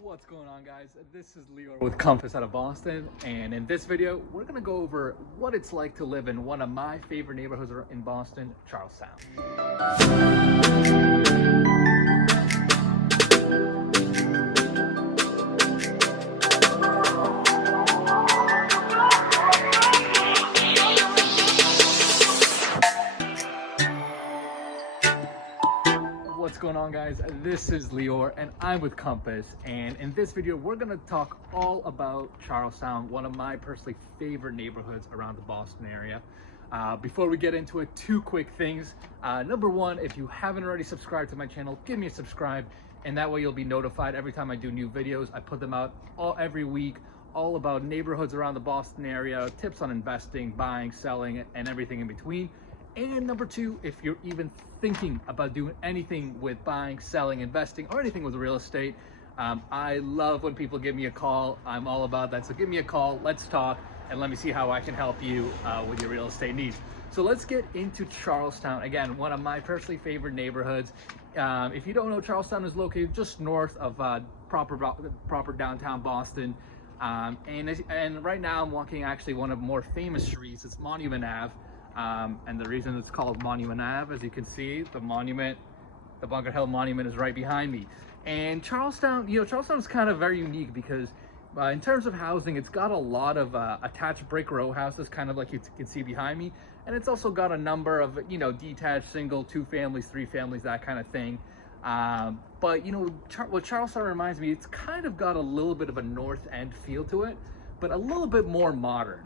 What's going on, guys? This is Lior with Compass out of Boston, and in this video we're going to go over what it's like to live in one of my favorite neighborhoods in Boston, Charlestown. What's going on, guys? This is Lior and I'm with Compass, and in this video we're going to talk all about Charlestown, one of my personally favorite neighborhoods around the Boston area. Before we get into it, two quick things. Number one, if you haven't already subscribed to my channel, give me a subscribe, and that way you'll be notified every time I do new videos. I put them out every week, all about neighborhoods around the Boston area, tips on investing, buying, selling, and everything in between. And number two, if you're even thinking about doing anything with buying, selling, investing, or anything with real estate, I love when people give me a call. I'm all about that. So give me a call, let's talk, and let me see how I can help you with your real estate needs. So let's get into Charlestown. Again, one of my personally favorite neighborhoods. If you don't know, Charlestown is located just north of proper downtown Boston. And right now I'm walking actually one of the more famous streets. It's Monument Ave. And the reason it's called Monument Ave, as you can see, the monument, the Bunker Hill Monument, is right behind me. And Charlestown, Charlestown is kind of very unique because in terms of housing, it's got a lot of attached brick row houses, kind of like you can see behind me. And it's also got a number of, detached, single, 2 families, 3 families, that kind of thing. But what Charlestown reminds me, it's kind of got a little bit of a North End feel to it, but a little bit more modern.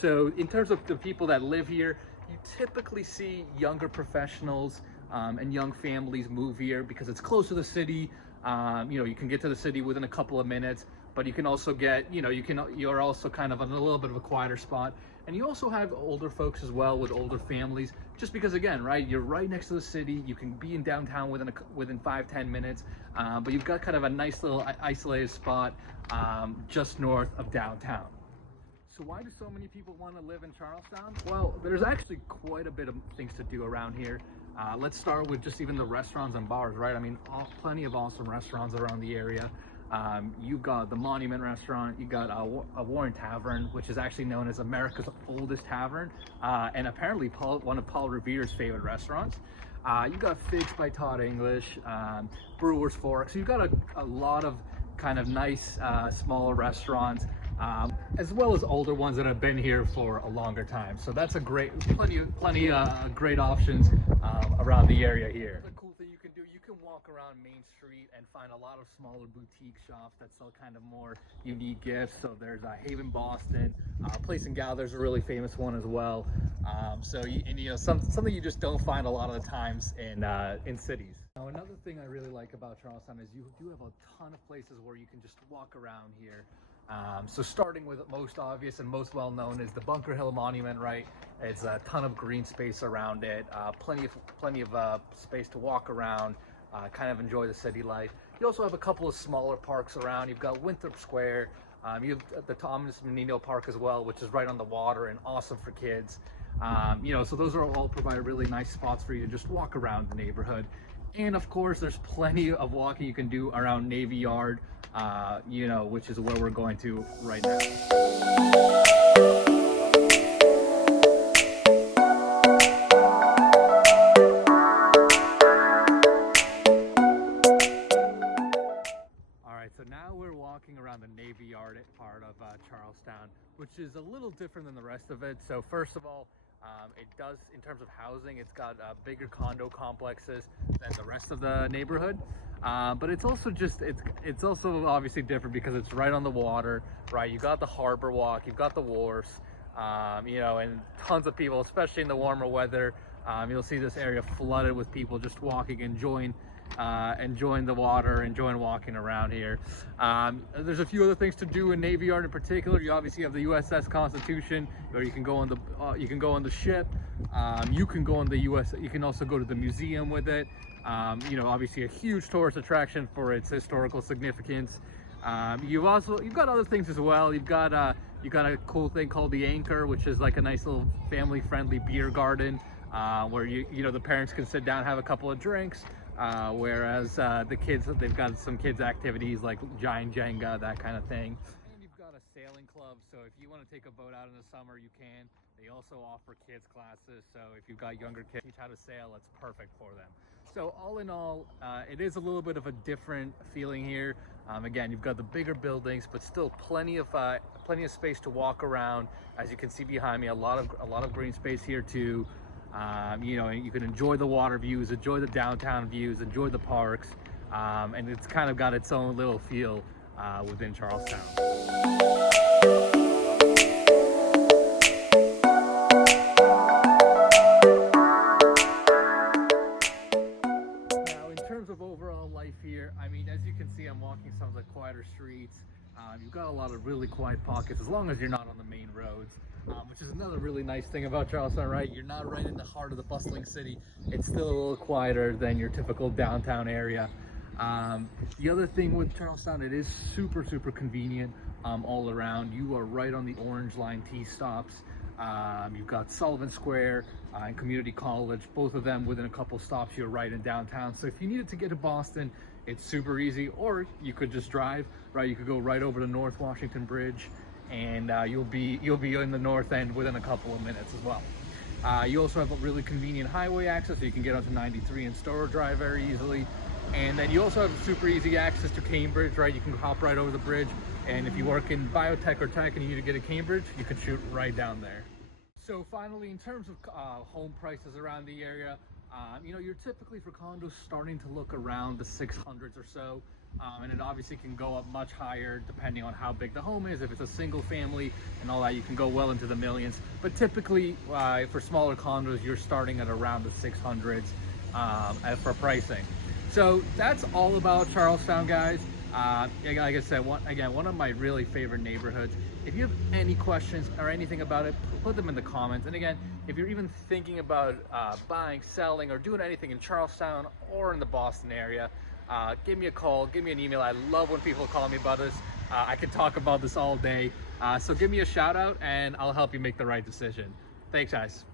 So in terms of the people that live here, you typically see younger professionals and young families move here because it's close to the city. You can get to the city within a couple of minutes, but you can also get, you're also kind of in a little bit of a quieter spot. And you also have older folks as well, with older families, just because, again, right, you're right next to the city. You can be in downtown within 5-10 minutes, but you've got kind of a nice little isolated spot just north of downtown. So why do so many people want to live in Charlestown? Well, there's actually quite a bit of things to do around here. Let's start with just even the restaurants and bars, right? I mean, plenty of awesome restaurants around the area. You've got the Monument Restaurant, you've got a Warren Tavern, which is actually known as America's oldest tavern, and apparently one of Paul Revere's favorite restaurants. You've got Figs by Todd English, Brewer's Fork. So you've got a lot of kind of nice smaller restaurants, as well as older ones that have been here for a longer time. So that's a plenty great options around the area here. The cool thing you can do, you can walk around Main Street and find a lot of smaller boutique shops that sell kind of more unique gifts. So there's Haven Boston, Place and Gather's a really famous one as well. Something you just don't find a lot of the times in cities. Now, another thing I really like about Charlestown is you do have a ton of places where you can just walk around here. So starting with the most obvious and most well known is the Bunker Hill Monument, right? It's a ton of green space around it, plenty of space to walk around, kind of enjoy the city life. You also have a couple of smaller parks around. You've got Winthrop Square, you have the Thomas Menino Park as well, which is right on the water and awesome for kids. So those are all provide really nice spots for you to just walk around the neighborhood. And of course, there's plenty of walking you can do around Navy Yard, which is where we're going to right now. All right, so now we're walking around the Navy Yard part of Charlestown, which is a little different than the rest of it. So first of all, it does, in terms of housing, it's got bigger condo complexes than the rest of the neighborhood, but it's also it's also obviously different because it's right on the water, right? You got the harbor walk, you've got the wharfs, and tons of people, especially in the warmer weather. You'll see this area flooded with people just walking, enjoying the water, enjoying walking around here. There's a few other things to do in Navy Yard in particular. You obviously have the USS Constitution, or you can go on the ship. You can go on the You can also go to the museum with it. Obviously a huge tourist attraction for its historical significance. You've got other things as well. You've got a cool thing called the Anchor, which is like a nice little family-friendly beer garden where the parents can sit down, have a couple of drinks, whereas the kids, they've got some kids activities like giant Jenga, that kind of thing. And you've got a sailing club, so if you want to take a boat out in the summer, you can. They also offer kids classes, so if you've got younger kids, teach how to sail, it's perfect for them. So all in all, it is a little bit of a different feeling here. Again, you've got the bigger buildings, but still plenty of space to walk around. As you can see behind me, a lot of green space here too. You know, you can enjoy the water views, enjoy the downtown views, enjoy the parks, and it's kind of got its own little feel within Charlestown. Of overall life here, I mean, as you can see, I'm walking some of the quieter streets. You've got a lot of really quiet pockets, as long as you're not on the main roads, which is another really nice thing about Charlestown, right? You're not right in the heart of the bustling city. It's still a little quieter than your typical downtown area. The other thing with Charlestown, it is super convenient all around. You are right on the Orange Line T stops. You've got Sullivan Square and Community College, both of them within a couple stops. You're right in downtown. So if you needed to get to Boston, it's super easy, or you could just drive, right? You could go right over to North Washington Bridge, and you'll be in the north end within a couple of minutes as well. You also have a really convenient highway access, so you can get onto 93 and Storer Drive very easily. And then you also have super easy access to Cambridge, right? You can hop right over the bridge. And if you work in biotech or tech and you need to get to Cambridge, you can shoot right down there. So finally, in terms of home prices around the area, you know, you're typically for condos starting to look around the 600s or so. And it obviously can go up much higher depending on how big the home is. If it's a single family and all that, you can go well into the millions. But typically for smaller condos, you're starting at around the 600s for pricing. So that's all about Charlestown, guys. Like I said, one of my really favorite neighborhoods. If you have any questions or anything about it, put them in the comments. And again, if you're even thinking about buying, selling, or doing anything in Charlestown or in the Boston area, give me a call, give me an email. I love when people call me about this. I can talk about this all day. So give me a shout out and I'll help you make the right decision. Thanks, guys.